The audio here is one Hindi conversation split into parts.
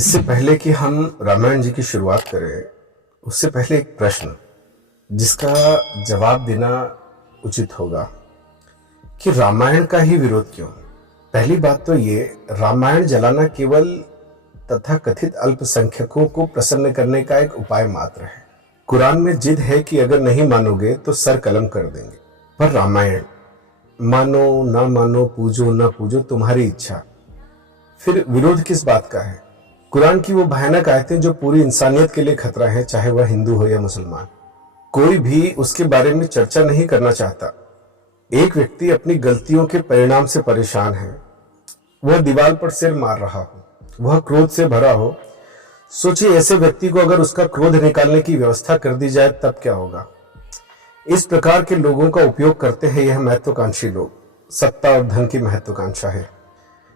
इससे पहले कि हम रामायण जी की शुरुआत करें, उससे पहले एक प्रश्न जिसका जवाब देना उचित होगा कि रामायण का ही विरोध क्यों। पहली बात तो ये, रामायण जलाना केवल तथाकथित अल्पसंख्यकों को प्रसन्न करने का एक उपाय मात्र है। कुरान में जिद है कि अगर नहीं मानोगे तो सर कलम कर देंगे, पर रामायण मानो ना मानो, पूजो ना पूजो, तुम्हारी इच्छा। फिर विरोध किस बात का है? कुरान की वो भयानक आयतें जो पूरी इंसानियत के लिए खतरा है, चाहे वह हिंदू हो या मुसलमान। कोई भी उसके बारे में चर्चा नहीं करना चाहता। एक व्यक्ति अपनी गलतियों के परिणाम से परेशान है, वह दीवार पर सिर मार रहा हो, वह क्रोध से भरा हो। सोचिए, ऐसे व्यक्ति को अगर उसका क्रोध निकालने की व्यवस्था कर दी जाए तब क्या होगा। इस प्रकार के लोगों का उपयोग करते हैं यह महत्वाकांक्षी लोग। सत्ता और धन की महत्वाकांक्षा है।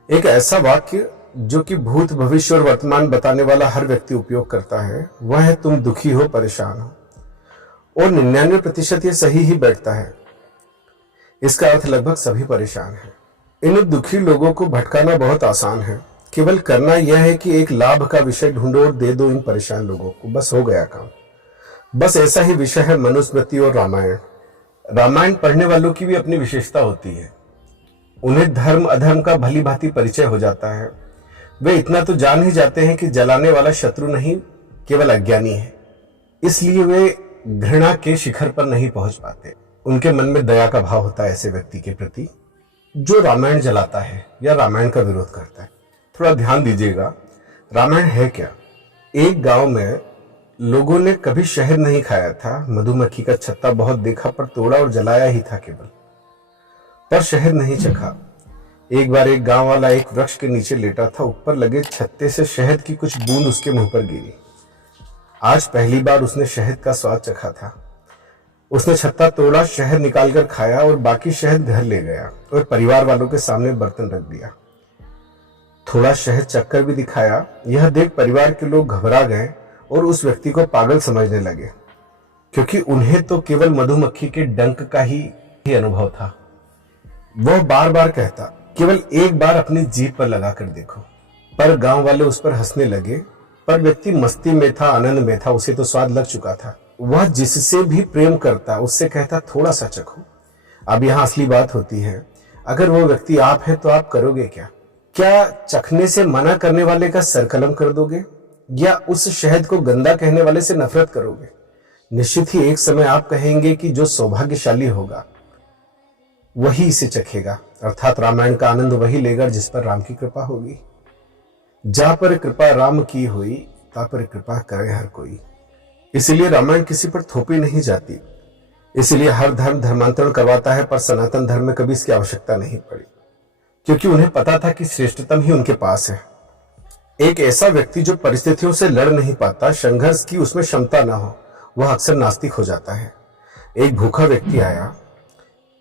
एक ऐसा वाक्य जो कि भूत, भविष्य और वर्तमान बताने वाला हर व्यक्ति उपयोग करता है, वह है तुम दुखी हो, परेशान हो। और 99% ये सही ही बैठता है। इसका अर्थ लगभग सभी परेशान हैं। इन दुखी लोगों को भटकाना बहुत आसान है। केवल करना यह है कि एक लाभ का विषय ढूंढो और दे दो इन परेशान लोगों को, बस हो गया काम। बस ऐसा ही विषय है मनुस्मृति और रामायण। रामायण पढ़ने वालों की भी अपनी विशेषता होती है। उन्हें धर्म अधर्म का भली भांति परिचय हो जाता है। वे इतना तो जान ही जाते हैं कि जलाने वाला शत्रु नहीं, केवल अज्ञानी है। इसलिए वे घृणा के शिखर पर नहीं पहुंच पाते। उनके मन में दया का भाव होता है ऐसे व्यक्ति के प्रति जो रामायण जलाता है या रामायण का विरोध करता है। थोड़ा ध्यान दीजिएगा, रामायण है क्या। एक गांव में लोगों ने कभी शहद नहीं खाया था। मधुमक्खी का छत्ता बहुत देखा, पर तोड़ा और जलाया ही था केवल, पर शहद नहीं चखा। एक बार एक गांव वाला एक वृक्ष के नीचे लेटा था। ऊपर लगे छत्ते से शहद की कुछ बूंद उसके मुंह पर गिरी। आज पहली बार उसने शहद का स्वाद चखा था। उसने छत्ता तोड़ा, शहद निकालकर खाया और बाकी शहद घर ले गया और परिवार वालों के सामने बर्तन रख दिया। थोड़ा शहद चखकर भी दिखाया। यह देख परिवार के लोग घबरा गए और उस व्यक्ति को पागल समझने लगे, क्योंकि उन्हें तो केवल मधुमक्खी के डंक का ही अनुभव था। वह बार बार कहता, केवल एक बार अपनी जीभ पर लगाकर देखो। पर गांव वाले उस पर हंसने लगे। पर व्यक्ति मस्ती में था, आनंद में था, उसे तो स्वाद लग चुका था। वह जिससे भी प्रेम करता उससे कहता थोड़ा सा चखो। अब यहाँ असली बात होती है, अगर वो व्यक्ति आप है तो आप करोगे क्या? क्या चखने से मना करने वाले का सर कलम कर दोगे, या उस शहद को गंदा कहने वाले से नफरत करोगे? निश्चित ही एक समय आप कहेंगे कि जो सौभाग्यशाली होगा वही इसे चखेगा, अर्थात रामायण का आनंद वही लेगा जिस पर राम की कृपा होगी। जा पर कृपा राम की हुई, ता पर कृपा करे हर कोई। इसीलिए रामायण किसी पर थोपी नहीं जाती। इसीलिए हर धर्म धर्मांतरण करवाता है, पर सनातन धर्म में कभी इसकी आवश्यकता नहीं पड़ी, क्योंकि उन्हें पता था कि श्रेष्ठतम ही उनके पास है। एक ऐसा व्यक्ति जो परिस्थितियों से लड़ नहीं पाता, संघर्ष की उसमें क्षमता ना हो, वह अक्सर नास्तिक हो जाता है। एक भूखा व्यक्ति आया,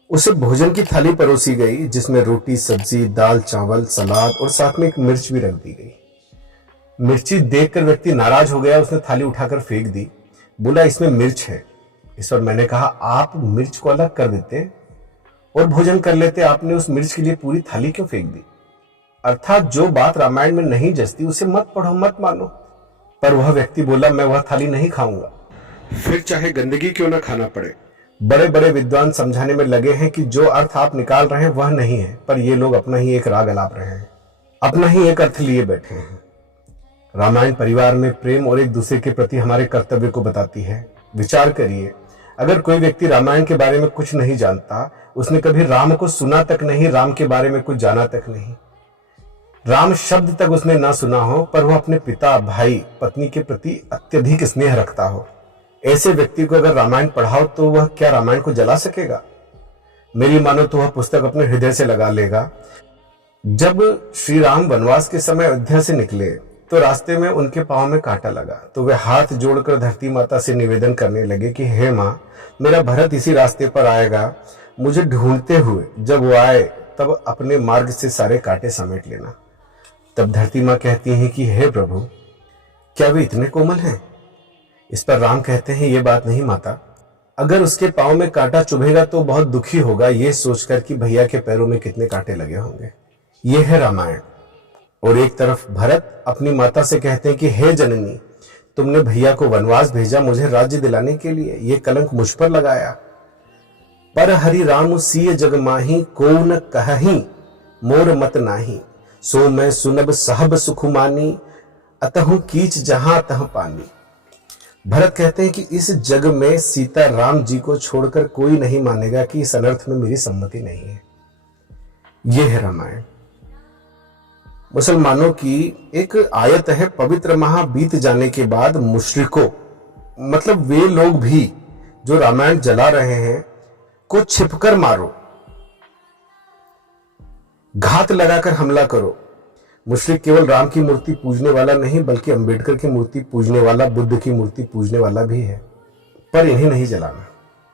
उसे भोजन की थाली परोसी गई जिसमें रोटी, सब्जी, दाल, चावल, सलाद और साथ में एक मिर्च भी रख दी गई। मिर्ची देखकर व्यक्ति नाराज हो गया। उसने थाली उठाकर फेंक दी। बोला, इसमें मिर्च है। इस पर मैंने कहा, आप मिर्च को अलग कर देते और भोजन कर लेते, आपने उस मिर्च के लिए पूरी थाली क्यों फेंक दी? अर्थात जो बात रामायण में नहीं जचती उसे मत पढ़ो, मत मानो। पर वह व्यक्ति बोला, मैं वह थाली नहीं खाऊंगा, फिर चाहे गंदगी क्यों ना खाना पड़े। बड़े बड़े विद्वान समझाने में लगे हैं कि जो अर्थ आप निकाल रहे हैं वह नहीं है, पर ये लोग अपना ही एक राग अलाप रहे हैं, अपना ही एक अर्थ लिए बैठे हैं। रामायण परिवार में प्रेम और एक दूसरे के प्रति हमारे कर्तव्य को बताती है। विचार करिए, अगर कोई व्यक्ति रामायण के बारे में कुछ नहीं जानता, उसने कभी राम को सुना तक नहीं, राम के बारे में कुछ जाना तक नहीं, राम शब्द तक उसने ना सुना हो, पर वह अपने पिता, भाई, पत्नी के प्रति अत्यधिक स्नेह रखता हो, ऐसे व्यक्ति को अगर रामायण पढ़ाओ तो वह क्या रामायण को जला सकेगा? मेरी मानो तो वह पुस्तक अपने हृदय से लगा लेगा। जब श्री राम वनवास के समय अयोध्या से निकले तो रास्ते में उनके पांव में कांटा लगा, तो वे हाथ जोड़कर धरती माता से निवेदन करने लगे कि हे माँ, मेरा भरत इसी रास्ते पर आएगा, मुझे ढूंढते हुए जब वो आए तब अपने मार्ग से सारे कांटे समेट लेना। तब धरती माँ कहती हैं कि हे प्रभु, क्या वे इतने कोमल हैं? इस पर राम कहते हैं, ये बात नहीं माता, अगर उसके पांव में कांटा चुभेगा तो बहुत दुखी होगा, ये सोचकर कि भैया के पैरों में कितने कांटे लगे होंगे। ये है रामायण। और एक तरफ भरत अपनी माता से कहते हैं कि हे जननी, तुमने भैया को वनवास भेजा मुझे राज्य दिलाने के लिए, ये कलंक मुझ पर लगाया। पर हरि राम सिय जग माही, को न कहही मोर मत नाही। सो मैं सुनब सहब सुख मानी, अतहु कीच जहां तह पानी। भरत कहते हैं कि इस जग में सीता राम जी को छोड़कर कोई नहीं मानेगा कि इस अनर्थ में मेरी सम्मति नहीं है। यह है रामायण। मुसलमानों की एक आयत है, पवित्र माह बीत जाने के बाद मुशरिकों, मतलब वे लोग भी जो रामायण जला रहे हैं, को छिपकर मारो, घात लगाकर हमला करो। मुशरिक केवल राम की मूर्ति पूजने वाला नहीं, बल्कि अंबेडकर की मूर्ति पूजने वाला, बुद्ध की मूर्ति पूजने वाला भी है, पर इन्हें नहीं जलाना।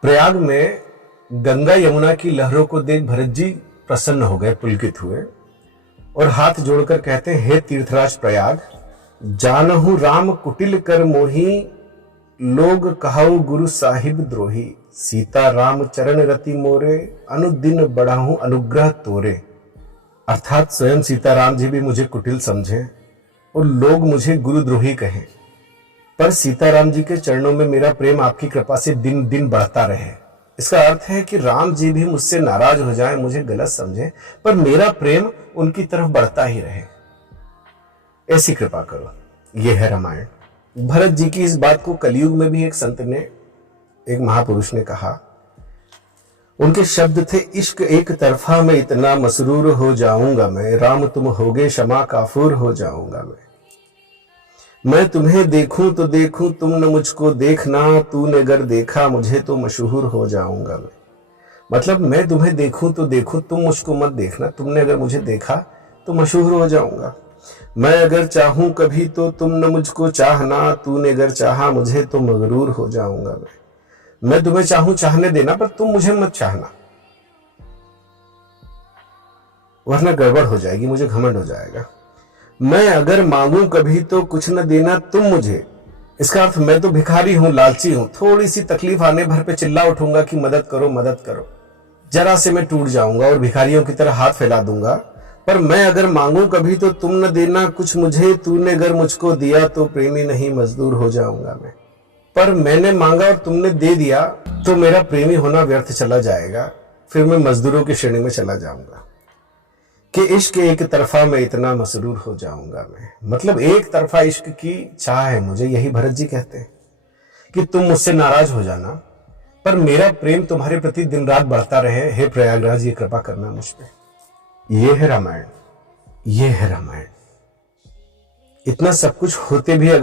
प्रयाग में गंगा यमुना की लहरों को देख भरत जी प्रसन्न हो गए, पुलकित हुए और हाथ जोड़कर कहते हैं, हे तीर्थराज प्रयाग, जानहु राम कुटिल कर मोही, लोग कहाऊ गुरु साहिब द्रोही। सीता राम चरण रति मोरे, अनुदिन बढ़ाऊं अनुग्रह तोरे। अर्थात स्वयं सीताराम जी भी मुझे कुटिल समझें और लोग मुझे गुरुद्रोही कहें, पर सीताराम जी के चरणों में मेरा प्रेम आपकी कृपा से दिन दिन बढ़ता रहे। इसका अर्थ है कि राम जी भी मुझसे नाराज हो जाएं, मुझे गलत समझें, पर मेरा प्रेम उनकी तरफ बढ़ता ही रहे, ऐसी कृपा करो। यह है रामायण। भरत जी की इस बात को कलयुग में भी एक संत ने, एक महापुरुष ने कहा। उनके शब्द थे, इश्क एक तरफा में इतना मसरूर हो जाऊंगा मैं, राम तुम होगे क्षमा काफूर हो जाऊंगा मैं तुम्हें देखूं तो देखूं तुम न मुझको देखना, तूने अगर देखा मुझे तो मशहूर हो जाऊंगा मैं। मतलब मैं तुम्हें देखूं तो देखूं, तुम मुझको मत देखना, तुमने अगर मुझे देखा तो मशहूर हो जाऊंगा। मैं अगर चाहूं कभी तो तुम न मुझको चाहना, तूने अगर चाहा मुझे तो मगरूर हो जाऊंगा मैं तुम्हें चाहूं चाहने देना, पर तुम मुझे मत चाहना, वरना गड़बड़ हो जाएगी, मुझे घमंड हो जाएगा। मैं अगर मांगूं कभी तो कुछ न देना तुम मुझे। इसका अर्थ मैं तो भिखारी हूं, लालची हूं, थोड़ी सी तकलीफ आने भर पे चिल्ला उठूंगा कि मदद करो मदद करो, जरा से मैं टूट जाऊंगा और भिखारियों की तरह हाथ फैला दूंगा। पर मैं अगर मांगूं कभी तो तुम न देना कुछ मुझे, तूने अगर मुझको दिया तो प्रेमी नहीं मजदूर हो जाऊंगा मैं। पर मैंने मांगा और तुमने दे दिया तो मेरा प्रेमी होना व्यर्थ चला जाएगा, फिर मैं मजदूरों की श्रेणी में चला जाऊंगा। कि इश्क एक तरफा में इतना मसरूर हो जाऊंगा मैं, मतलब एक तरफा इश्क की चाह है मुझे। यही भरत जी कहते हैं कि तुम मुझसे नाराज हो जाना, पर मेरा प्रेम तुम्हारे प्रति दिन रात बढ़ता रहे। हे प्रयागराज, ये कृपा करना मुझ पे। ये है रामायण, ये है रामायण। इतना सब कुछ होते भी